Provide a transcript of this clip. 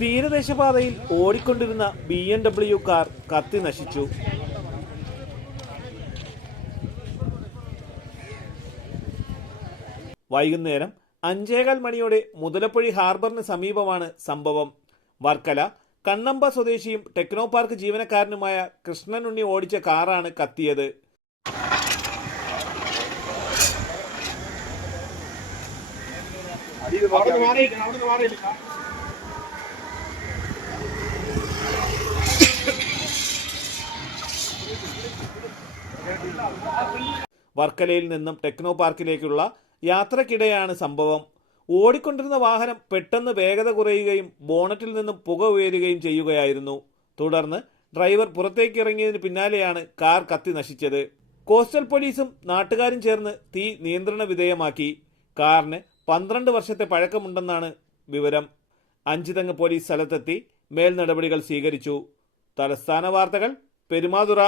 തീരദേശപാതയിൽ ഓടിക്കൊണ്ടിരുന്ന BMW car കത്തി നശിച്ചു. വൈകുന്നേരം 5:15 മണിയോടെ മുതലപ്പൊഴി ഹാർബറിന് സമീപമാണ് സംഭവം. വർക്കല കണ്ണമ്പ സ്വദേശിയും ടെക്നോ പാർക്ക് ജീവനക്കാരനുമായ കൃഷ്ണനുണ്ണി ഓടിച്ച കാറാണ് കത്തിയത്. വർക്കലയിൽ നിന്നും ടെക്നോ പാർക്കിലേക്കുള്ള യാത്രക്കിടെയാണ് സംഭവം. ഓടിക്കൊണ്ടിരുന്ന വാഹനം പെട്ടെന്ന് വേഗത കുറയുകയും ബോണറ്റിൽ നിന്നും പുക ഉയരുകയും ചെയ്യുകയായിരുന്നു. തുടർന്ന് ഡ്രൈവർ പുറത്തേക്ക് ഇറങ്ങിയതിന് പിന്നാലെയാണ് കാർ കത്തി നശിച്ചത്. കോസ്റ്റൽ പോലീസും നാട്ടുകാരും ചേർന്ന് തീ നിയന്ത്രണ വിധേയമാക്കി. കാറിന് 12 വർഷത്തെ പഴക്കമുണ്ടെന്നാണ് വിവരം. അഞ്ചുതെങ്ങ് പോലീസ് സ്ഥലത്തെത്തി മേൽ നടപടികൾ സ്വീകരിച്ചു. തലസ്ഥാന വാർത്തകൾ, പെരുമാതുറ.